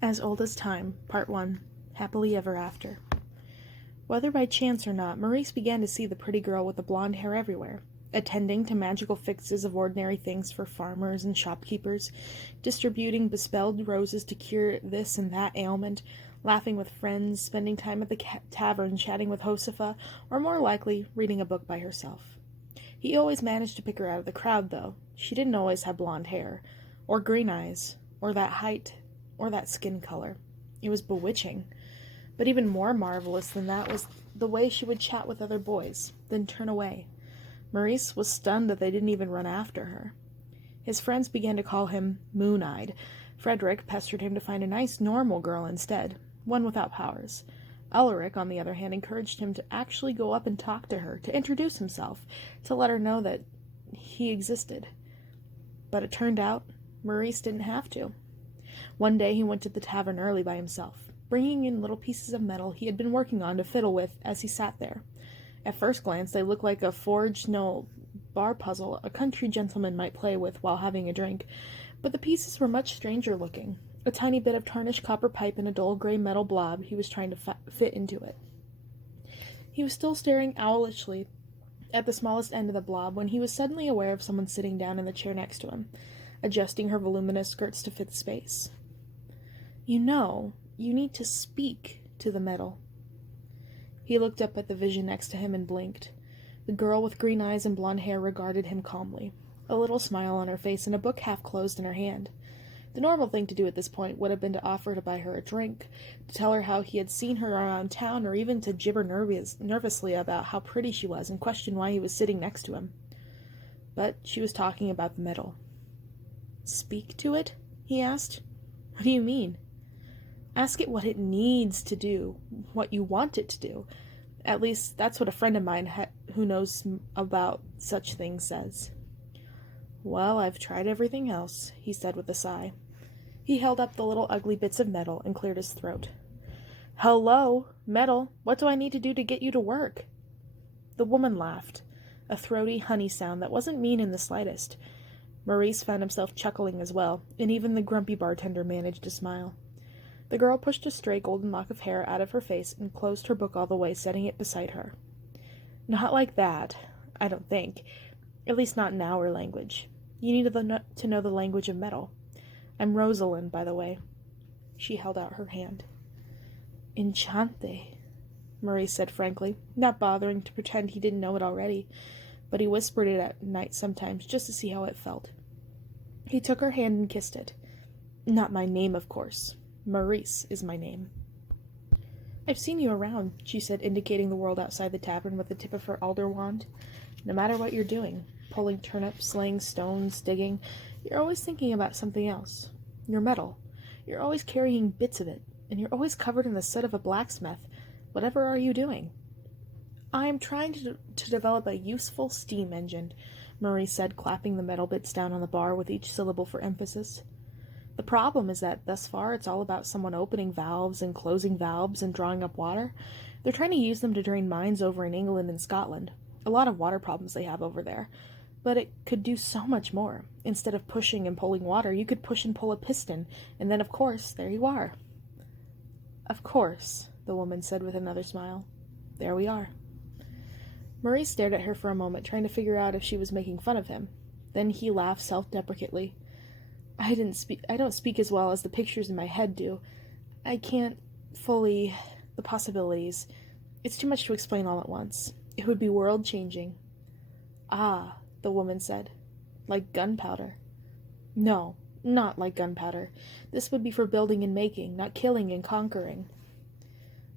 As Old as Time, Part 1, Happily Ever After. Whether by chance or not, Maurice began to see the pretty girl with the blonde hair everywhere, attending to magical fixes of ordinary things for farmers and shopkeepers, distributing bespelled roses to cure this and that ailment, laughing with friends, spending time at the tavern chatting with Josepha, or more likely, reading a book by herself. He always managed to pick her out of the crowd, though. She didn't always have blonde hair, or green eyes, or that height, or that skin color. It was bewitching. But even more marvelous than that was the way she would chat with other boys, then turn away. Maurice was stunned that they didn't even run after her. His friends began to call him Moon-Eyed. Frederick pestered him to find a nice, normal girl instead, one without powers. Ulrich, on the other hand, encouraged him to actually go up and talk to her, to introduce himself, to let her know that he existed. But it turned out Maurice didn't have to. One day he went to the tavern early by himself, bringing in little pieces of metal he had been working on to fiddle with as he sat there. At first glance they looked like a forged bar puzzle a country gentleman might play with while having a drink, but the pieces were much stranger looking. A tiny bit of tarnished copper pipe and a dull gray metal blob he was trying to fit into it. He was still staring owlishly at the smallest end of the blob when he was suddenly aware of someone sitting down in the chair next to him, adjusting her voluminous skirts to fit the space. You know, you need to speak to the metal. He looked up at the vision next to him and blinked. The girl with green eyes and blonde hair regarded him calmly, a little smile on her face and a book half closed in her hand. The normal thing to do at this point would have been to offer to buy her a drink, to tell her how he had seen her around town, or even to gibber nervously about how pretty she was and question why he was sitting next to him. But she was talking about the metal. Speak to it? He asked. What do you mean? Ask it what it needs to do, what you want it to do. At least that's what a friend of mine who knows about such things says. Well, I've tried everything else, he said with a sigh. He held up the little ugly bits of metal and cleared his throat. Hello, metal, what do I need to do to get you to work? The woman laughed, a throaty honey sound that wasn't mean in the slightest. Maurice found himself chuckling as well, and even the grumpy bartender managed to smile. The girl pushed a stray golden lock of hair out of her face and closed her book all the way, setting it beside her. Not like that, I don't think. At least not in our language. You need to know the language of metal. I'm Rosalind, by the way. She held out her hand. Enchante, Maurice said frankly, not bothering to pretend he didn't know it already, but he whispered it at night sometimes just to see how it felt. He took her hand and kissed it. Not my name, of course. Maurice is my name. I've seen you around, she said, indicating the world outside the tavern with the tip of her alder wand. No matter what you're doing, pulling turnips, slaying stones, digging, you're always thinking about something else. Your metal. You're always carrying bits of it, and you're always covered in the soot of a blacksmith. Whatever are you doing? I am trying to develop a useful steam engine, Maurice said, clapping the metal bits down on the bar with each syllable for emphasis. The problem is that, thus far, it's all about someone opening valves and closing valves and drawing up water. They're trying to use them to drain mines over in England and Scotland. A lot of water problems they have over there. But it could do so much more. Instead of pushing and pulling water, you could push and pull a piston, and then, of course, there you are. Of course, the woman said with another smile. There we are. Maurice stared at her for a moment, trying to figure out if she was making fun of him. Then he laughed self-deprecatingly. I don't speak as well as the pictures in my head do. I can't fully... the possibilities. It's too much to explain all at once. It would be world-changing. Ah, the woman said. Like gunpowder. No, not like gunpowder. This would be for building and making, not killing and conquering.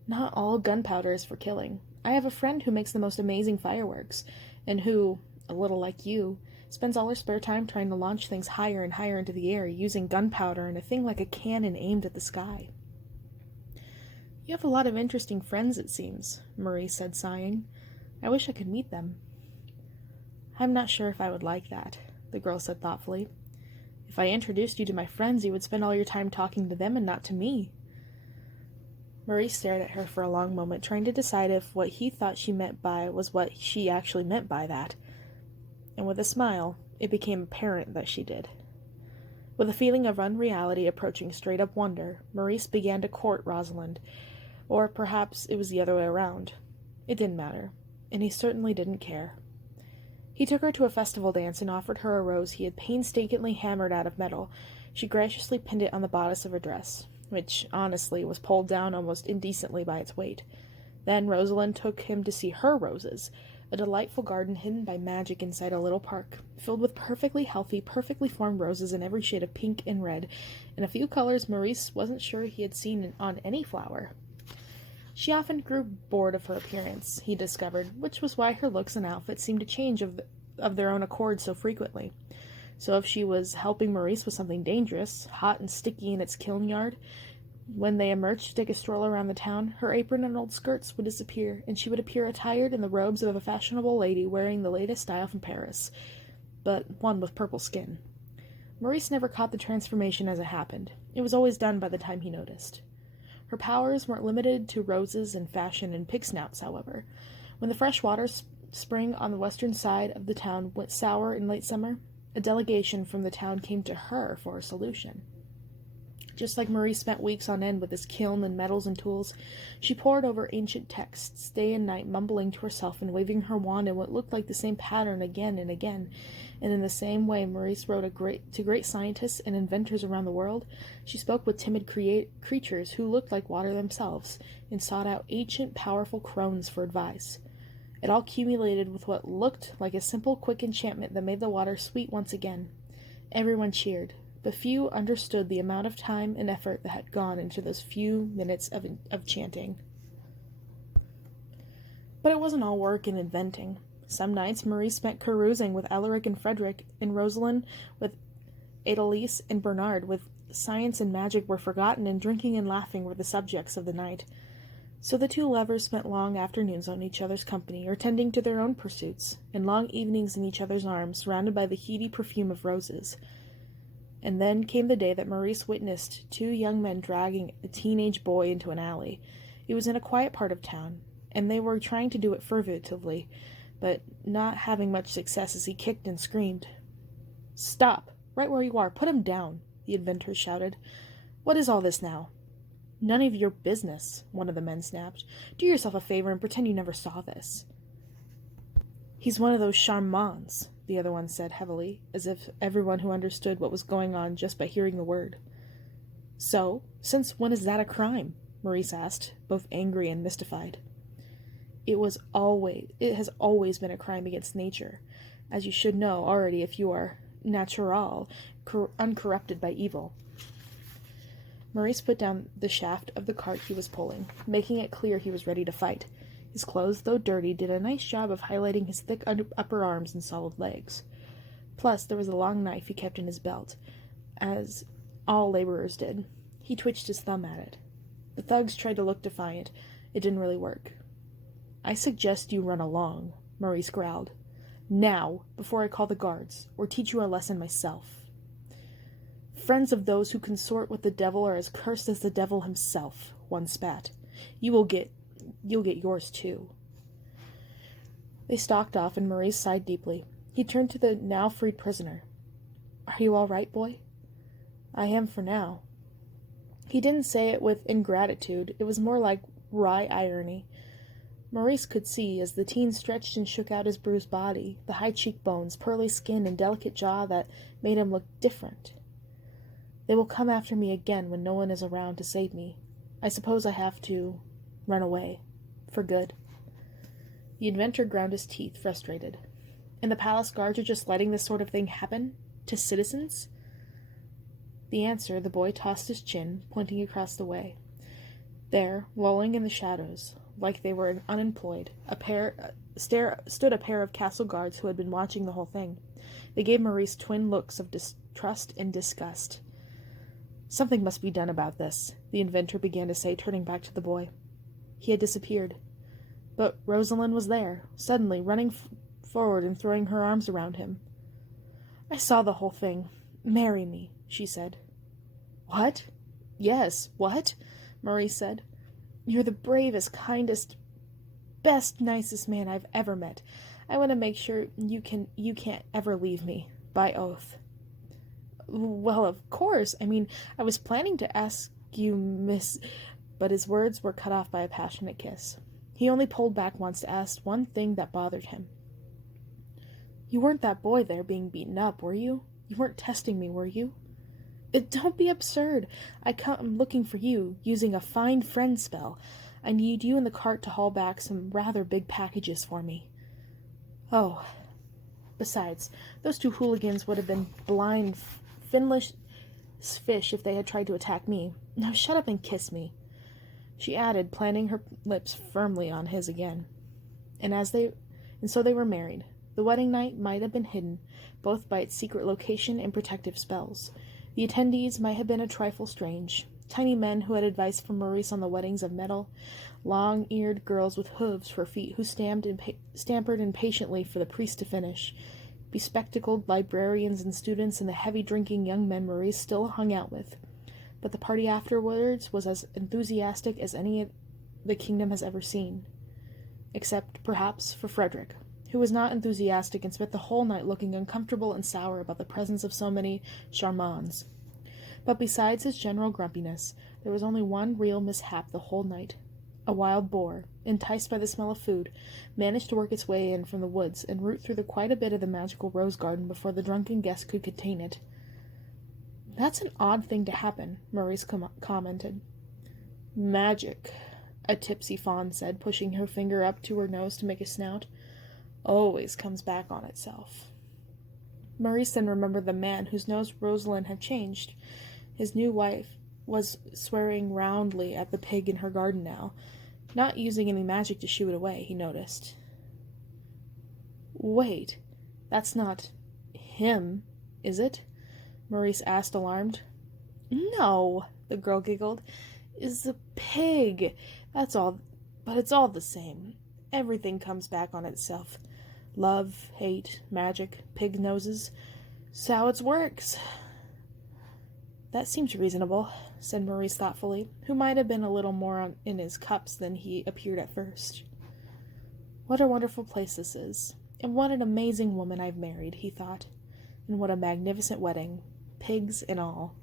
Not all gunpowder is for killing. I have a friend who makes the most amazing fireworks, and who, a little like you, spends all her spare time trying to launch things higher and higher into the air, using gunpowder and a thing like a cannon aimed at the sky. You have a lot of interesting friends, it seems, Maurice said, sighing. I wish I could meet them. I'm not sure if I would like that, the girl said thoughtfully. If I introduced you to my friends, you would spend all your time talking to them and not to me. Maurice stared at her for a long moment, trying to decide if what he thought she meant by was what she actually meant by that. And with a smile, it became apparent that she did. With a feeling of unreality approaching straight-up wonder, Maurice began to court Rosalind. Or perhaps it was the other way around. It didn't matter, and he certainly didn't care. He took her to a festival dance and offered her a rose he had painstakingly hammered out of metal. She graciously pinned it on the bodice of her dress, which, honestly, was pulled down almost indecently by its weight. Then Rosalind took him to see her roses, a delightful garden hidden by magic inside a little park, filled with perfectly healthy, perfectly formed roses in every shade of pink and red, and a few colors Maurice wasn't sure he had seen on any flower. She often grew bored of her appearance, he discovered, which was why her looks and outfit seemed to change of their own accord so frequently. So if she was helping Maurice with something dangerous, hot and sticky in its kiln yard, when they emerged to take a stroll around the town, her apron and old skirts would disappear, and she would appear attired in the robes of a fashionable lady wearing the latest style from Paris, but one with purple skin. Maurice never caught the transformation as it happened. It was always done by the time he noticed. Her powers weren't limited to roses and fashion and pig snouts, however. When the fresh water spring on the western side of the town went sour in late summer, a delegation from the town came to her for a solution. Just like Maurice spent weeks on end with his kiln and metals and tools, she pored over ancient texts, day and night, mumbling to herself and waving her wand in what looked like the same pattern again and again. And in the same way Maurice wrote to great scientists and inventors around the world, she spoke with timid creatures who looked like water themselves, and sought out ancient, powerful crones for advice. It all culminated with what looked like a simple, quick enchantment that made the water sweet once again. Everyone cheered, but few understood the amount of time and effort that had gone into those few minutes of chanting. But it wasn't all work and inventing. Some nights Maurice spent carousing with Alaric and Frederick, and Rosalind with Adalise and Bernard, with science and magic were forgotten, and drinking and laughing were the subjects of the night. So the two lovers spent long afternoons on each other's company, or tending to their own pursuits, and long evenings in each other's arms, surrounded by the heady perfume of roses. And then came the day that Maurice witnessed two young men dragging a teenage boy into an alley. It was in a quiet part of town, and they were trying to do it furtively, but not having much success as he kicked and screamed. "Stop! Right where you are! Put him down!" the inventor shouted. "What is all this now?" "None of your business," one of the men snapped. "Do yourself a favor and pretend you never saw this." "He's one of those charmants," the other one said heavily, as if everyone who understood what was going on just by hearing the word. "So, since when is that a crime?" Maurice asked, both angry and mystified. It has always been a crime against nature, as you should know already if you are natural, uncorrupted by evil. Maurice put down the shaft of the cart he was pulling, making it clear he was ready to fight. His clothes, though dirty, did a nice job of highlighting his thick upper arms and solid legs. Plus, there was a long knife he kept in his belt, as all laborers did. He twitched his thumb at it. The thugs tried to look defiant. It didn't really work. "I suggest you run along," Maurice growled. "Now, before I call the guards, or teach you a lesson myself. Friends of those who consort with the devil are as cursed as the devil himself," one spat. You'll get yours too." They stalked off, and Maurice sighed deeply. He turned to the now freed prisoner. "Are you all right, boy?" "I am for now." He didn't say it with ingratitude. It was more like wry irony. Maurice could see, as the teen stretched and shook out his bruised body, the high cheekbones, pearly skin, and delicate jaw that made him look different. "They will come after me again when no one is around to save me. I suppose I have to run away. For good." The inventor ground his teeth, frustrated. "And the palace guards are just letting this sort of thing happen? To citizens?" The answer, the boy tossed his chin, pointing across the way. There, lolling in the shadows, like they were unemployed, stood a pair of castle guards who had been watching the whole thing. They gave Maurice twin looks of distrust and disgust. "Something must be done about this," the inventor began to say, turning back to the boy. He had disappeared. But Rosalind was there, suddenly, running forward and throwing her arms around him. "I saw the whole thing. Marry me," she said. "What?" "Yes, what?" Maurice said. "You're the bravest, kindest, best, nicest man I've ever met. I want to make sure you can't ever leave me, by oath." Well, of course. I mean, I was planning to ask you, Miss. But his words were cut off by a passionate kiss. He only pulled back once to ask one thing that bothered him. You weren't that boy there being beaten up, were you? You weren't testing me, were you? Don't be absurd. I come looking for you, using a find friend spell. I need you in the cart to haul back some rather big packages for me. Oh. Besides, those two hooligans would have been blind, finless fish if they had tried to attack me. Now shut up and kiss me, she added, planting her lips firmly on his again. And so they were married. The wedding night might have been hidden, both by its secret location and protective spells. The attendees might have been a trifle strange. Tiny men who had advice from Maurice on the weddings of metal, long-eared girls with hooves for feet who stampered impatiently for the priest to finish, bespectacled librarians and students, and the heavy-drinking young men Maurice still hung out with. But the party afterwards was as enthusiastic as any the kingdom has ever seen. Except, perhaps, for Frederick, who was not enthusiastic and spent the whole night looking uncomfortable and sour about the presence of so many charmants. But besides his general grumpiness, there was only one real mishap the whole night. A wild boar, enticed by the smell of food, managed to work its way in from the woods and root through quite a bit of the magical rose garden before the drunken guest could contain it. That's an odd thing to happen, Maurice commented. Magic, a tipsy fawn said, pushing her finger up to her nose to make a snout, always comes back on itself. Maurice then remembered the man whose nose Rosalind had changed. His new wife was swearing roundly at the pig in her garden now, not using any magic to shoo it away, he noticed. Wait, that's not him, is it? Maurice asked, alarmed. No, the girl giggled. It's a pig. That's all, but it's all the same. Everything comes back on itself. Love, hate, magic, pig noses. So how it works. That seems reasonable, said Maurice thoughtfully, who might have been a little more in his cups than he appeared at first. What a wonderful place this is, and what an amazing woman I've married, he thought, and what a magnificent wedding, pigs and all.